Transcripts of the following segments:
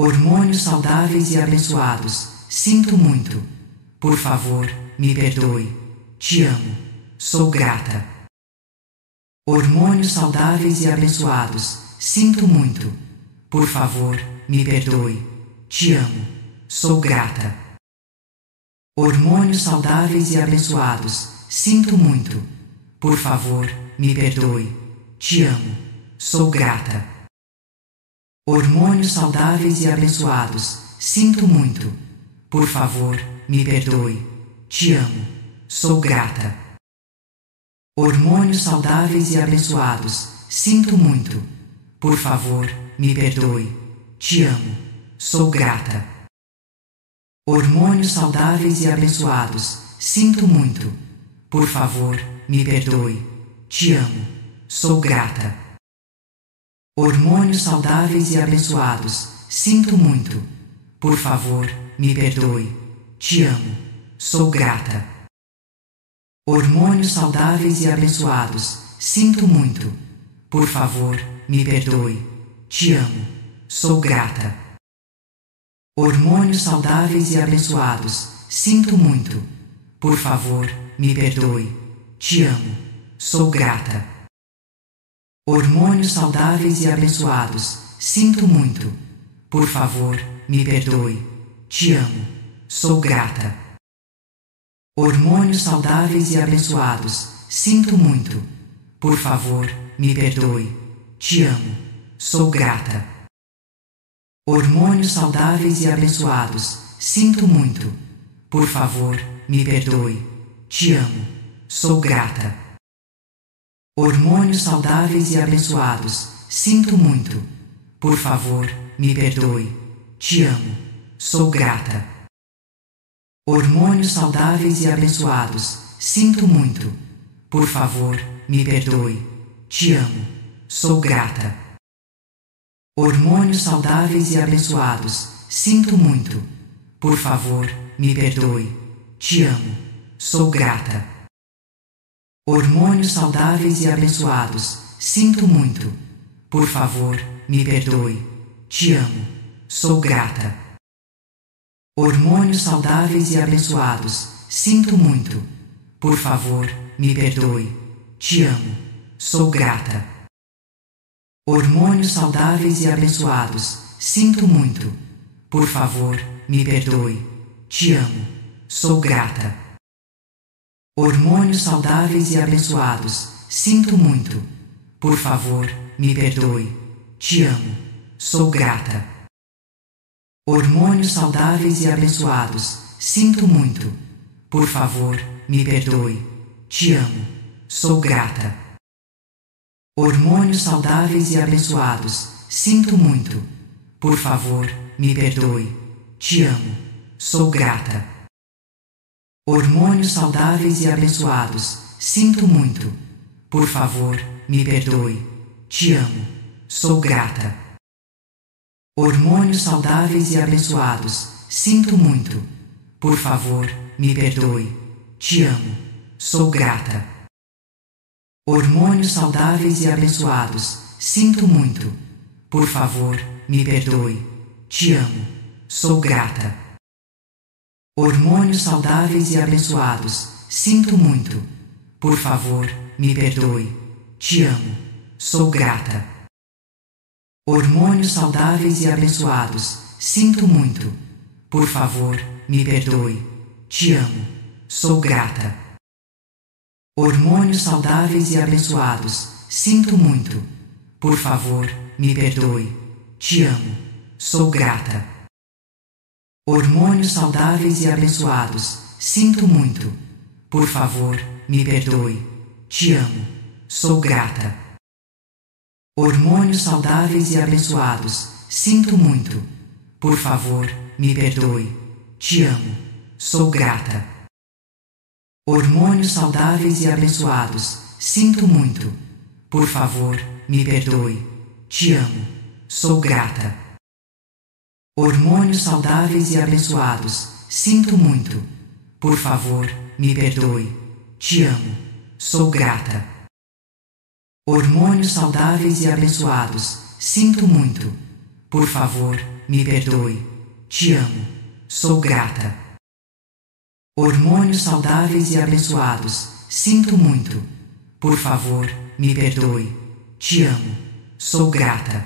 Hormônios saudáveis e abençoados. Sinto muito. Por favor, me perdoe. Te amo. Sou grata. Hormônios saudáveis e abençoados. Sinto muito. Por favor, me perdoe. Te amo. Sou grata. Hormônios saudáveis e abençoados. Sinto muito. Por favor, me perdoe. Te amo. Sou grata. Hormônios saudáveis e abençoados. Sinto muito. Por favor, me perdoe. Te amo. Sou grata. Hormônios saudáveis e abençoados. Sinto muito. Por favor, me perdoe. Te amo. Sou grata. Hormônios saudáveis e abençoados. Sinto muito. Por favor, me perdoe. Te amo. Sou grata. Hormônios saudáveis e abençoados. Sinto muito. Por favor, me perdoe. Te amo. Sou grata. Hormônios saudáveis e abençoados. Sinto muito. Por favor, me perdoe. Te amo. Sou grata. Hormônios saudáveis e abençoados. Sinto muito. Por favor, me perdoe. Te amo. Sou grata. Hormônios saudáveis e abençoados. Sinto muito. Por favor, me perdoe. Te amo. Sou grata. Hormônios saudáveis e abençoados. Sinto muito. Por favor, me perdoe. Te amo. Sou grata. Hormônios saudáveis e abençoados. Sinto muito. Por favor, me perdoe. Te amo. Sou grata. Hormônios saudáveis e abençoados. Sinto muito. Por favor, me perdoe. Te amo. Sou grata. Hormônios saudáveis e abençoados. Sinto muito. Por favor, me perdoe. Te amo. Sou grata. Hormônios saudáveis e abençoados. Sinto muito. Por favor, me perdoe. Te amo. Sou grata. Hormônios saudáveis e abençoados. Sinto muito. Por favor, me perdoe. Te amo. Sou grata. Hormônios saudáveis e abençoados. Sinto muito. Por favor, me perdoe. Te amo. Sou grata. Hormônios saudáveis e abençoados. Sinto muito. Por favor, me perdoe. Te amo. Sou grata. Hormônios saudáveis e abençoados. Sinto muito. Por favor, me perdoe. Te amo. Sou grata. Hormônios saudáveis e abençoados. Sinto muito. Por favor, me perdoe. Te amo. Sou grata. Hormônios saudáveis e abençoados. Sinto muito. Por favor, me perdoe. Te amo. Sou grata. Hormônios saudáveis e abençoados. Sinto muito. Por favor, me perdoe. Te amo. Sou grata. Hormônios saudáveis e abençoados. Sinto muito. Por favor, me perdoe. Te amo. Sou grata. Hormônios saudáveis e abençoados. Sinto muito. Por favor, me perdoe. Te amo. Sou grata. Hormônios saudáveis e abençoados. Sinto muito. Por favor, me perdoe. Te amo. Sou grata. Hormônios saudáveis e abençoados. Sinto muito. Por favor, me perdoe. Te amo. Sou grata. Hormônios saudáveis e abençoados. Sinto muito. Por favor, me perdoe. Te amo. Sou grata. Hormônios saudáveis e abençoados. Sinto muito. Por favor, me perdoe. Te amo. Sou grata. Hormônios saudáveis e abençoados. Sinto muito. Por favor, me perdoe. Te amo. Sou grata. Hormônios saudáveis e abençoados. Sinto muito. Por favor, me perdoe. Te amo. Sou grata. Hormônios saudáveis e abençoados. Sinto muito. Por favor, me perdoe. Te amo. Sou grata. Hormônios saudáveis e abençoados. Sinto muito. Por favor, me perdoe, te amo, sou grata. Hormônios saudáveis e abençoados, sinto muito. Por favor, me perdoe, te amo, sou grata.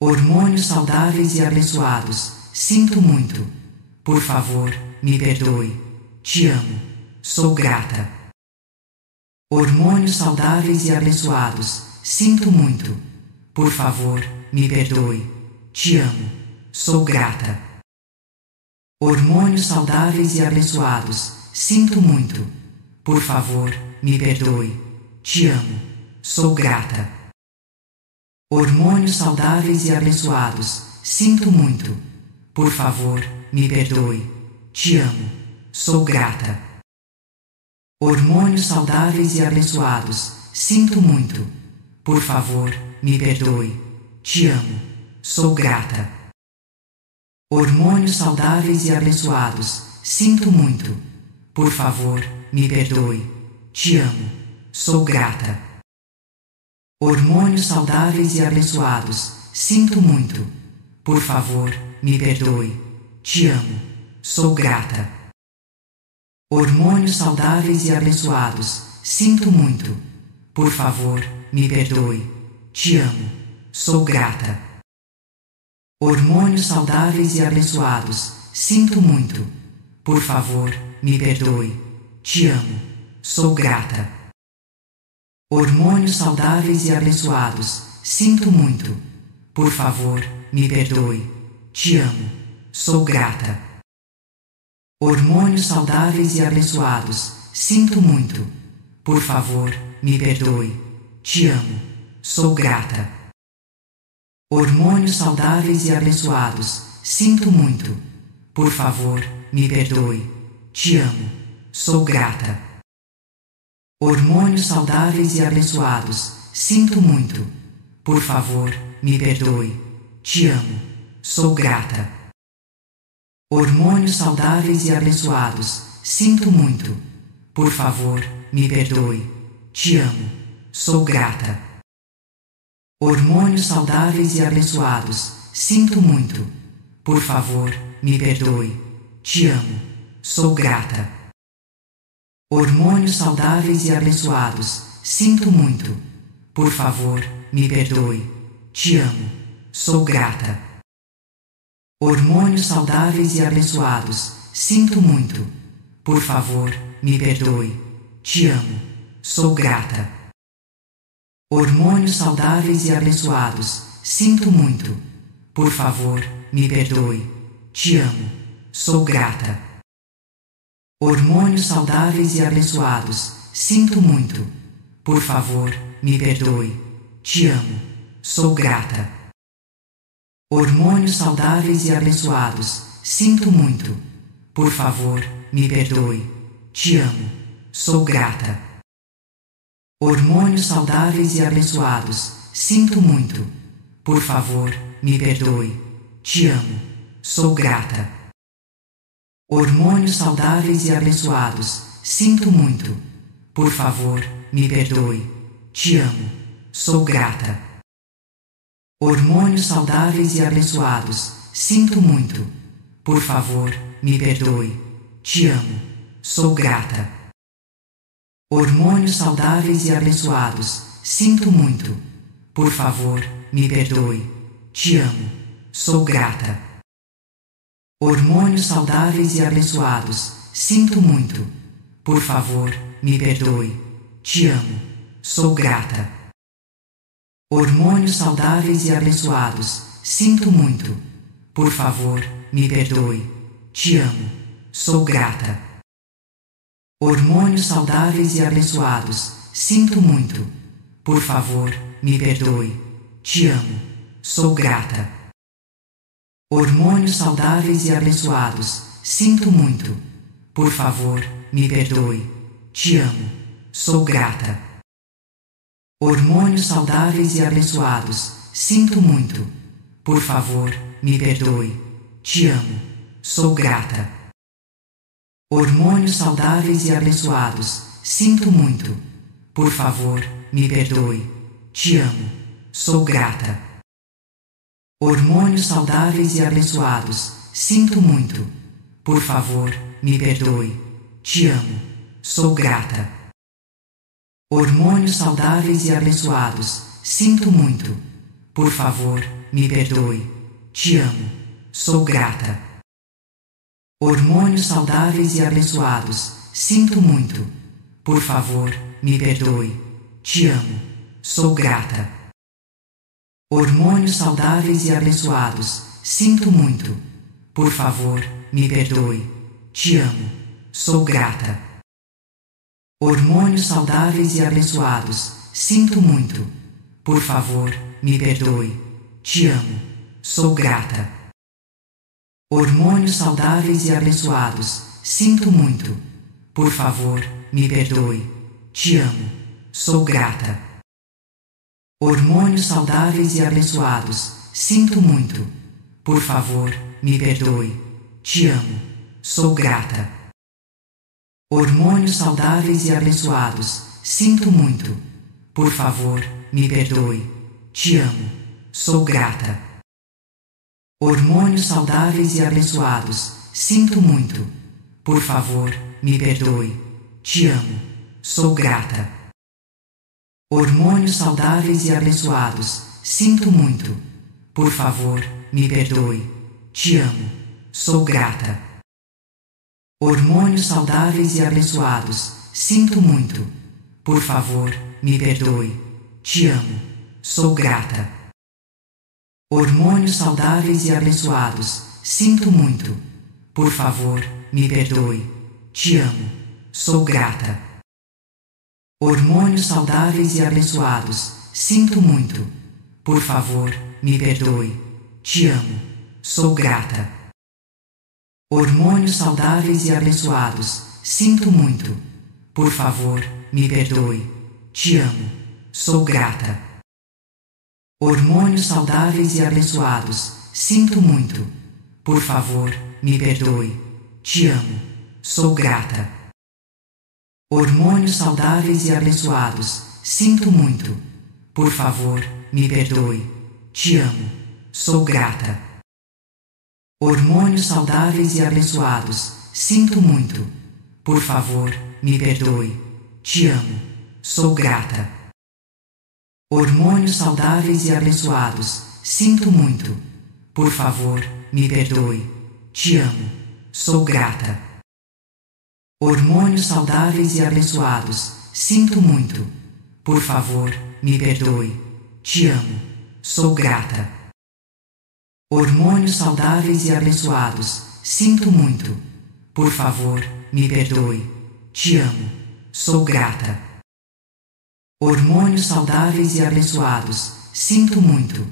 Hormônios saudáveis e abençoados, sinto muito. Por favor, me perdoe, te amo, sou grata. Hormônios saudáveis e abençoados, sinto muito. Por favor, me perdoe, te amo, sou grata. Hormônios saudáveis e abençoados, sinto muito. Por favor, me perdoe, te amo, sou grata. Hormônios saudáveis e abençoados, sinto muito. Por favor, me perdoe, te amo, sou grata. Hormônios saudáveis e abençoados, sinto muito. Por favor, me perdoe, te amo, sou grata. Hormônios saudáveis e abençoados, sinto muito. Por favor, me perdoe, te amo, sou grata. Hormônios saudáveis e abençoados, sinto muito. Por favor, me perdoe, te amo, sou grata. Hormônios saudáveis e abençoados, sinto muito. Por favor, me perdoe, te amo, sou grata. Hormônios saudáveis e abençoados, sinto muito. Por favor, me perdoe, te amo, sou grata. Hormônios saudáveis e abençoados, sinto muito. Por favor, me perdoe, te amo, sou grata. Hormônios saudáveis e abençoados, sinto muito. Por favor, me perdoe, te amo, sou grata. Hormônios saudáveis e abençoados, sinto muito. Por favor, me perdoe, te amo, sou grata. Hormônios saudáveis e abençoados, sinto muito. Por favor, me perdoe, te amo, sou grata. Hormônios saudáveis e abençoados, sinto muito. Por favor, me perdoe, te amo, sou grata. Hormônios saudáveis e abençoados, sinto muito. Por favor, me perdoe, te amo, sou grata. Hormônios saudáveis e abençoados, sinto muito. Por favor, me perdoe, te amo, sou grata. Hormônios saudáveis e abençoados, sinto muito. Por favor, me perdoe, te amo, sou grata. Hormônios saudáveis e abençoados, sinto muito. Por favor, me perdoe, te amo, sou grata. Hormônios saudáveis e abençoados, sinto muito. Por favor, me perdoe, te amo, sou grata. Hormônios saudáveis e abençoados, sinto muito. Por favor, me perdoe, te amo, sou grata. Hormônios saudáveis e abençoados, sinto muito. Por favor, me perdoe, te amo, sou grata. Hormônios saudáveis e abençoados, sinto muito. Por favor, me perdoe, te amo, sou grata. Hormônios saudáveis e abençoados, sinto muito. Por favor, me perdoe, te amo, sou grata. Hormônios saudáveis e abençoados, sinto muito. Por favor, me perdoe, te amo, sou grata. Hormônios saudáveis e abençoados, sinto muito. Por favor, me perdoe, te amo, sou grata. Hormônios saudáveis e abençoados, sinto muito. Por favor, me perdoe, te amo, sou grata. Hormônios saudáveis e abençoados, sinto muito. Por favor, me perdoe, te amo, sou grata. Hormônios saudáveis e abençoados, sinto muito. Por favor, me perdoe, te amo, sou grata. Hormônios saudáveis e abençoados, sinto muito. Por favor, me perdoe, te amo, sou grata. Hormônios saudáveis e abençoados, sinto muito. Por favor, me perdoe, te amo, sou grata. Hormônios saudáveis e abençoados, sinto muito. Por favor, me perdoe. Te amo. Sou grata. Hormônios saudáveis e abençoados, sinto muito. Por favor, me perdoe. Te amo. Sou grata. Hormônios saudáveis e abençoados, sinto muito. Por favor, me perdoe. Te amo. Sou grata. Hormônios saudáveis e abençoados, sinto muito. Por favor, me perdoe. Te amo. Sou grata. Hormônios saudáveis e abençoados, sinto muito. Por favor, me perdoe. Te amo. Sou grata. Hormônios saudáveis e abençoados, sinto muito. Por favor, me perdoe. Te amo. Sou grata. Hormônios saudáveis e abençoados, sinto muito. Por favor, me perdoe. Te amo. Sou grata. Hormônios saudáveis e abençoados, sinto muito. Por favor, me perdoe. Te amo. Sou grata. Hormônios saudáveis e abençoados, sinto muito. Por favor, me perdoe. Te amo. Sou grata. Hormônios saudáveis e abençoados, sinto muito. Por favor, me perdoe. Te amo. Sou grata. Hormônios saudáveis e abençoados, sinto muito. Por favor, me perdoe. Te amo. Sou grata. Hormônios saudáveis e abençoados, sinto muito. Por favor, me perdoe. Te amo. Sou grata. Hormônios saudáveis e abençoados, sinto muito. Por favor, me perdoe. Te amo. Sou grata. Hormônios saudáveis e abençoados, sinto muito. Por favor, me perdoe. Te amo. Sou grata. Hormônios saudáveis e abençoados, sinto muito. Por favor, me perdoe. Te amo. Sou grata. Hormônios saudáveis e abençoados, sinto muito. Por favor, me perdoe. Te amo. Sou grata. Hormônios saudáveis e abençoados, sinto muito. Por favor, me perdoe. Te amo. Sou grata. Hormônios saudáveis e abençoados, sinto muito. Por favor, me perdoe. Te amo. Sou grata. Hormônios saudáveis e abençoados, sinto muito. Por favor, me perdoe. Te amo. Sou grata. Hormônios saudáveis e abençoados, sinto muito. Por favor, me perdoe. Te amo. Sou grata. Hormônios saudáveis e abençoados, sinto muito.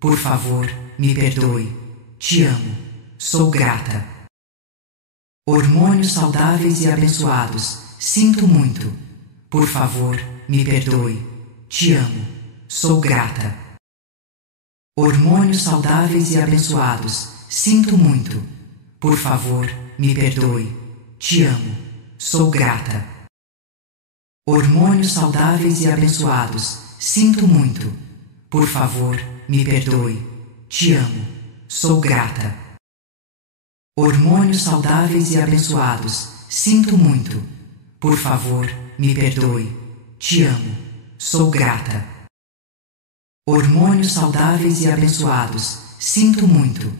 Por favor, me perdoe. Te amo. Sou grata. Hormônios saudáveis e abençoados, sinto muito. Por favor, me perdoe. Te amo. Sou grata. Hormônios saudáveis e abençoados, sinto muito. Por favor, me perdoe. Te amo. Sou grata. Hormônios saudáveis e abençoados, sinto muito. Por favor, me perdoe. Te amo. Sou grata. Hormônios saudáveis e abençoados, sinto muito. Por favor, me perdoe. Te amo. Sou grata. Hormônios saudáveis e abençoados, sinto muito.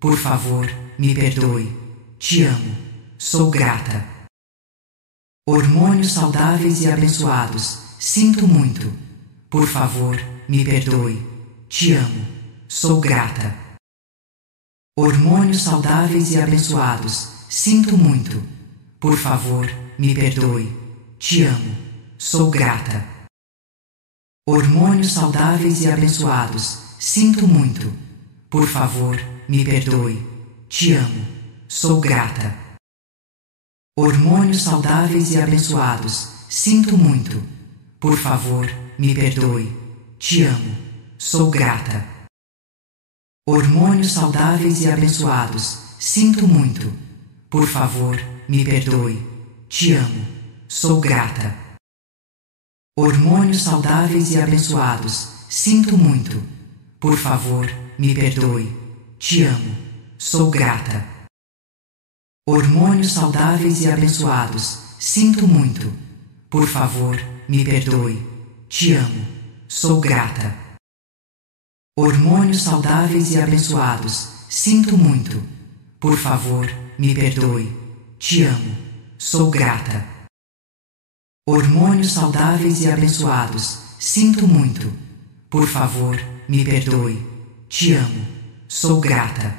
Por favor, me perdoe. Te amo. Sou grata. Hormônios saudáveis e abençoados, sinto muito. Por favor, me perdoe. Te amo. Sou grata. Hormônios saudáveis e abençoados, sinto muito. Por favor, me perdoe. Te amo. Sou grata. Hormônios saudáveis e abençoados, sinto muito. Por favor, me perdoe. Te amo. Sou grata. Hormônios saudáveis e abençoados, sinto muito. Por favor, me perdoe. Te amo. Sou grata. Hormônios saudáveis e abençoados, sinto muito. Por favor, me perdoe. Te amo. Sou grata. Hormônios saudáveis e abençoados, sinto muito. Por favor, me perdoe. Te amo. Sou grata. Hormônios saudáveis e abençoados. Sinto muito. Por favor, me perdoe. Te amo. Sou grata. Hormônios saudáveis e abençoados. Sinto muito. Por favor, me perdoe. Te amo. Sou grata. Hormônios saudáveis e abençoados. Sinto muito. Por favor, me perdoe. Te amo. Sou grata.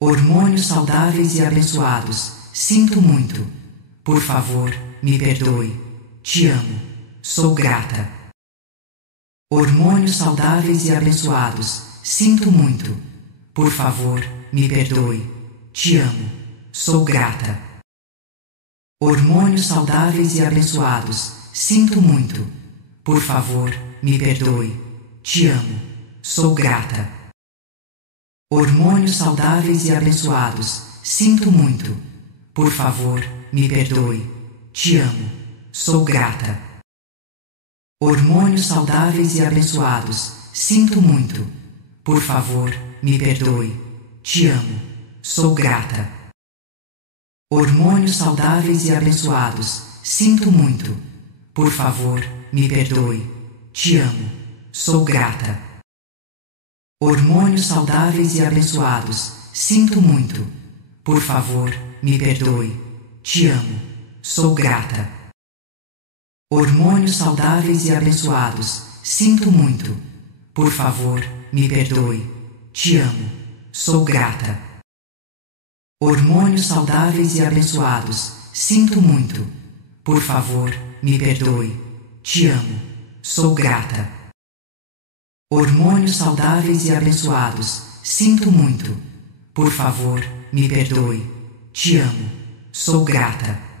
Hormônios saudáveis e abençoados. Sinto muito. Por favor, me perdoe. Te amo. Sou grata. Hormônios saudáveis e abençoados. Sinto muito. Por favor, me perdoe. Te amo. Sou grata. Hormônios saudáveis e abençoados. Sinto muito. Por favor, me perdoe. Te amo. Sou grata. Hormônios saudáveis e abençoados. Sinto muito. Por favor, me perdoe. Te amo. Sou grata. Hormônios saudáveis e abençoados. Sinto muito. Por favor, me perdoe. Te amo. Sou grata. Hormônios saudáveis e abençoados. Sinto muito. Por favor, me perdoe. Te amo. Sou grata. Hormônios saudáveis e abençoados. Sinto muito. Por favor, me perdoe. Te amo. Sou grata. Hormônios saudáveis e abençoados. Sinto muito. Por favor, me perdoe. Te amo. Sou grata. Hormônios saudáveis e abençoados. Sinto muito. Por favor, me perdoe. Te amo. Sou grata. Hormônios saudáveis e abençoados. Sinto muito. Por favor, me perdoe. Te amo. Sou grata.